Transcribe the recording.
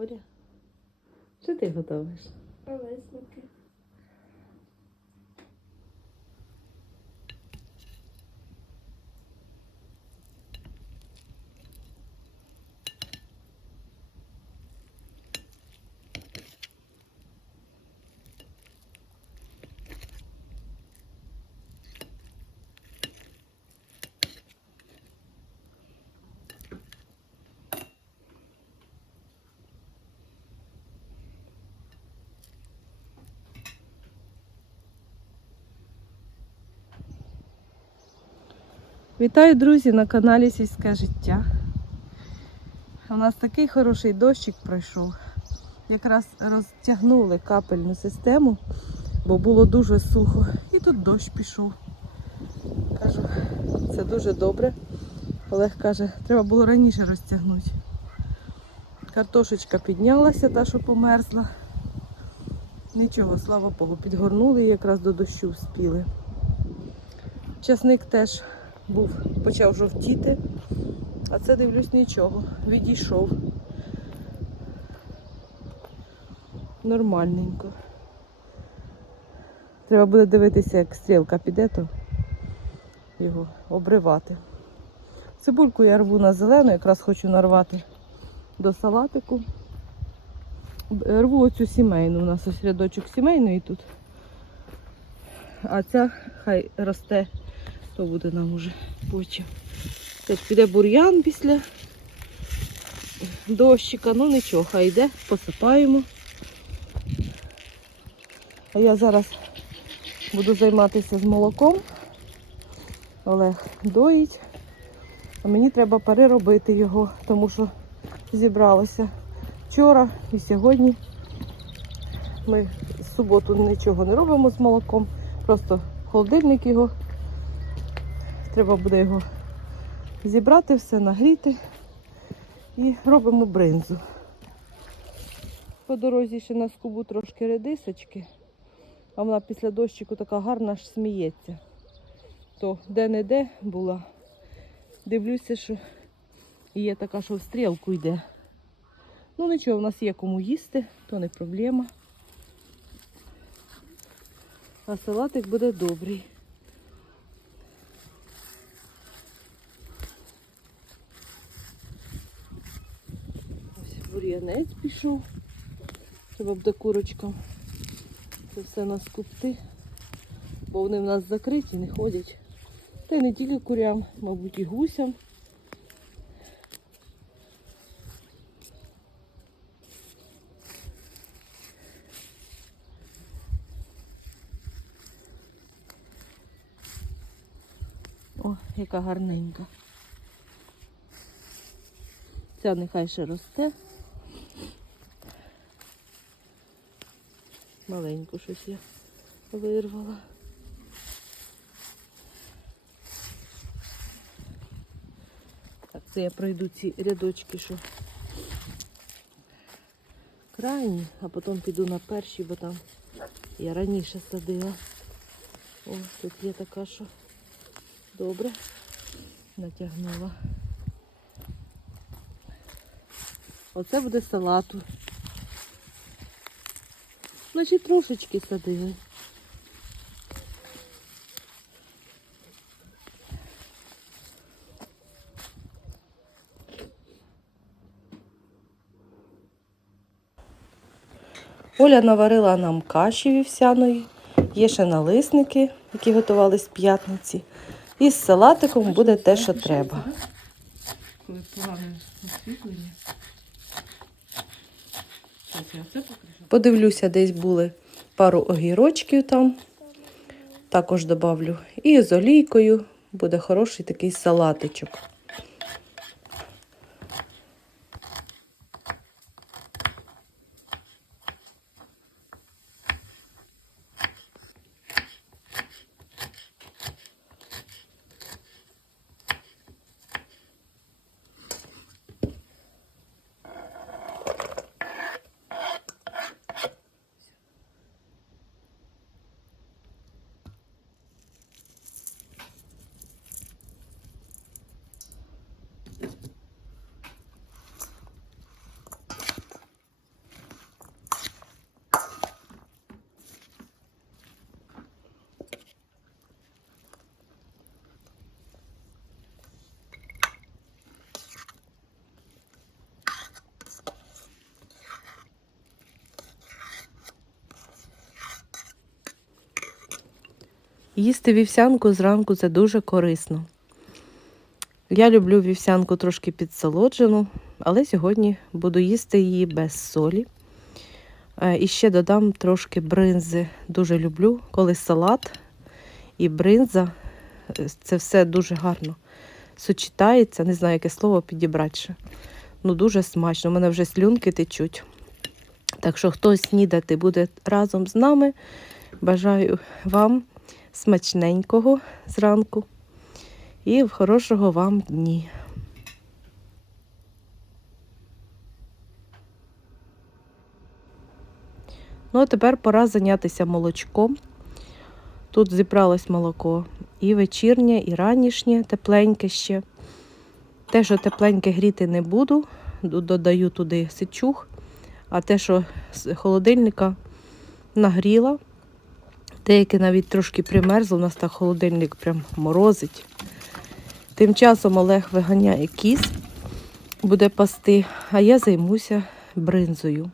Оля? Що ти готуєш? Олесники. Вітаю, друзі, на каналі Сільське життя. У нас такий хороший дощик пройшов. Якраз розтягнули капельну систему, бо було дуже сухо. І тут дощ пішов. Кажу, це дуже добре. Олег каже, треба було раніше розтягнути. Картошечка піднялася, та, що померзла. Нічого, слава Богу, підгорнули і якраз до дощу вспіли. Часник теж був, почав жовтіти, а це дивлюсь нічого. Відійшов. Нормальненько. Треба буде дивитися, як стрілка піде, то його обривати. Цибульку я рву на зелену, якраз хочу нарвати до салатику. Рву оцю сімейну. У нас ось рядочок сімейної тут. А ця хай росте то буде нам уже потім. Тут піде бур'ян після дощика, ну нічого, хай йде, посипаємо. А я зараз буду займатися з молоком. Олег доїть. А мені треба переробити його, тому що зібралося вчора і сьогодні. Ми в суботу нічого не робимо з молоком, просто холодильник його Треба буде його зібрати, все нагріти і робимо бринзу. По дорозі ще на скубу трошки редисочки, а вона після дощику така гарна аж сміється. То де-не-де була. Дивлюся, що є така, що в стрілку йде. Ну нічого, в нас є кому їсти, то не проблема. А салатик буде добрий. Ось бур'янець пішов. Треба буде курочкам це все наскупти, бо вони в нас закриті, не ходять. Та й не тільки курям, мабуть, і гусям. О, яка гарненька. Ця нехай ще росте. Маленьку щось я вирвала. Так, це я пройду ці рядочки, що крайні, а потім піду на перші, бо там я раніше садила. О, тут є така, що добре натягнула. Оце буде салату. Значить, трошечки садили. Оля наварила нам каші вівсяної, є ще налисники, які готували з п'ятниці. І з салатиком буде те, що треба. Коли погане освітлення. Подивлюся, десь були пару огірочків там. Також добавлю. І з олійкою буде хороший такий салатичок. Їсти вівсянку зранку це дуже корисно. Я люблю вівсянку трошки підсолоджену, але сьогодні буду їсти її без солі. Е, І ще додам трошки бринзи. Дуже люблю, коли салат і бринза. е, Це все дуже гарно сочетається. Не знаю, яке слово підібрати ще. Ну, дуже смачно. У мене вже слюнки течуть. Так що, хто снідати буде разом з нами, бажаю вам смачненького зранку і хорошого вам дні. Ну, а тепер пора зайнятися молочком. Тут зібралось молоко і вечірнє, і ранішнє, тепленьке ще. Те, що тепленьке гріти не буду, додаю туди сичух, а те, що з холодильника нагріла, деяке навіть трошки примерзло, у нас так холодильник прям морозить. Тим часом Олег виганяє кіз, буде пасти, а я займуся бринзою.